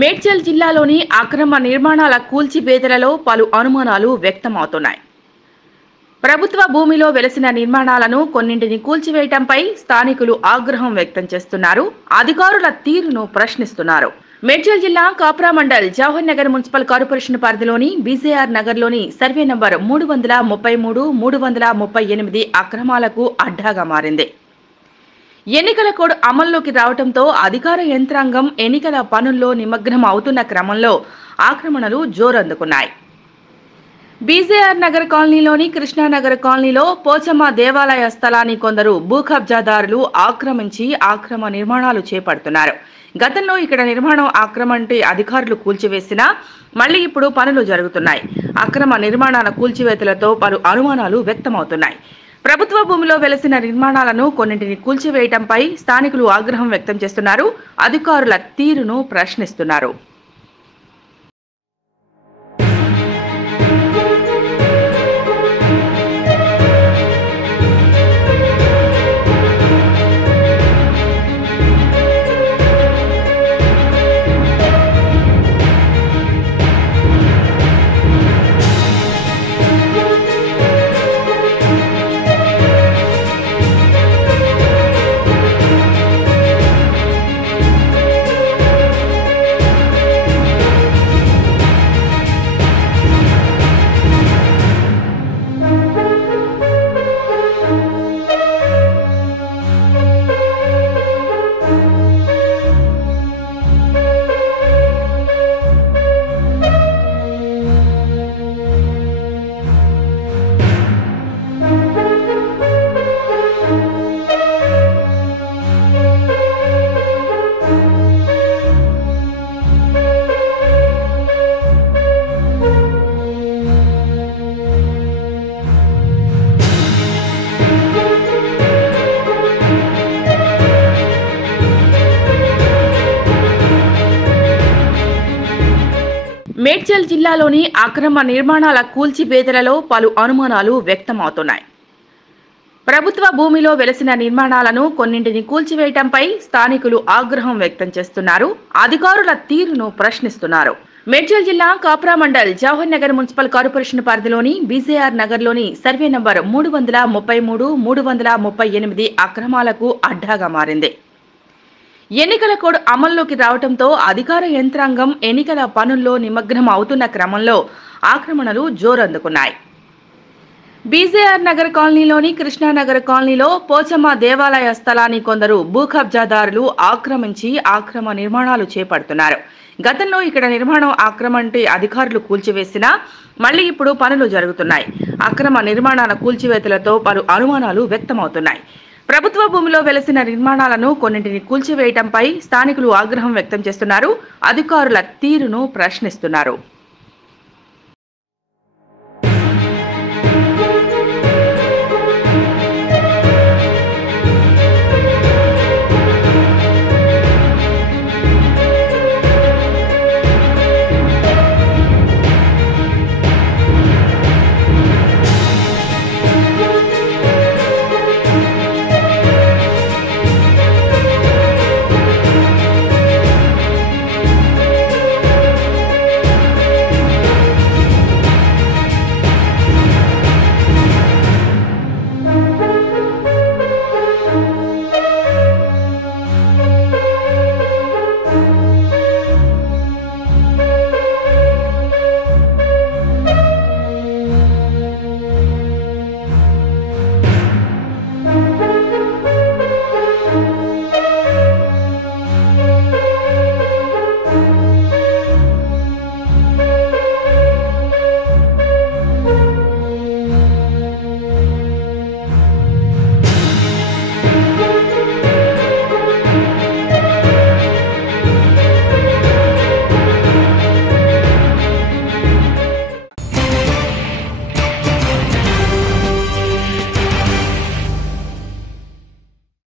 మేడ్చల్ జిల్లాలోని అక్రమ నిర్మాణాల కూల్చివేతలలో పలు అనుమానాలు వ్యక్తమవుతున్నాయి. ప్రభుత్వ భూమిలో వెలసిన నిర్మాణాలను కొన్నింటిని కూల్చివేయటంపై స్థానికులు ఆగ్రహం వ్యక్తం చేస్తున్నారు. అధికారుల తీరును ప్రశ్నిస్తున్నారు. మేడ్చల్ జిల్లా కాప్రా మండల్ జవహర్ నగర్ మున్సిపల్ కార్పొరేషన్ పరిధిలోని బీజేఆర్ నగర్లోని సర్వే నంబర్ 333, 338 అక్రమాలకు అడ్డాగా మారింది. ఎన్నికల కోడ్ అమల్లోకి రావడంతో అధికార యంత్రాంగం ఎన్నికల పనుల్లో నిమగ్నం అవుతున్న క్రమంలో ఆక్రమణలు జోరందుకున్నాయి. బీజేఆర్ నగర్ కాలనీలోని కృష్ణానగర్ కాలనీలో పోచమ్మ దేవాలయ స్థలాన్ని కొందరు భూకబ్జాదారులు ఆక్రమించి అక్రమ నిర్మాణాలు చేపడుతున్నారు. గతంలో ఇక్కడ నిర్మాణం ఆక్రమంటే అధికారులు కూల్చివేసినా మళ్లీ ఇప్పుడు పనులు జరుగుతున్నాయి. అక్రమ నిర్మాణాల కూల్చివేతలతో పలు అనుమానాలు వ్యక్తమవుతున్నాయి. ప్రభుత్వ భూమిలో వెలసిన నిర్మాణాలను కొన్నింటిని కూల్చివేయటంపై స్థానికులు ఆగ్రహం వ్యక్తం చేస్తున్నారు. అధికారుల తీరును ప్రశ్నిస్తున్నారు. మేడ్చల్ జిల్లాలోని అక్రమ నిర్మాణాల కూల్చివేతలలో పలు అనుమానాలు వ్యక్తమవుతున్నాయి. ప్రభుత్వ భూమిలో వెలసిన నిర్మాణాలను కొన్నింటిని కూల్చివేయటంపై స్థానికులు ఆగ్రహం వ్యక్తం చేస్తున్నారు. అధికారుల తీరును ప్రశ్నిస్తున్నారు. మేడ్చల్ జిల్లా కాప్రా మండల్ జవహర్ నగర్ మున్సిపల్ కార్పొరేషన్ పరిధిలోని బీజేఆర్ నగర్లోని సర్వే నంబర్ 333, 338 అక్రమాలకు అడ్డాగా మారింది. ఎన్నికల కోడ్ అమల్లోకి రావడంతో అధికార యంత్రాంగం ఎన్నికల పనుల్లో నిమగ్నం అవుతున్న క్రమంలో ఆక్రమణలు జోరందుకున్నాయి. బీజేఆర్ నగర్ కాలనీలోని కృష్ణానగర్ కాలనీలో పోచమ్మ దేవాలయ స్థలాన్ని కొందరు భూకబ్జాదారులు ఆక్రమించి అక్రమ నిర్మాణాలు చేపడుతున్నారు. గతంలో ఇక్కడ నిర్మాణం ఆక్రమంటే అధికారులు కూల్చివేసినా మళ్లీ ఇప్పుడు పనులు జరుగుతున్నాయి. అక్రమ నిర్మాణాల కూల్చివేతలతో పలు అనుమానాలు వ్యక్తమవుతున్నాయి. ప్రభుత్వ భూమిలో వెలసిన నిర్మాణాలను కొన్నింటిని కూల్చివేయటంపై స్థానికులు ఆగ్రహం వ్యక్తం చేస్తున్నారు. అధికారుల తీరును ప్రశ్నిస్తున్నారు.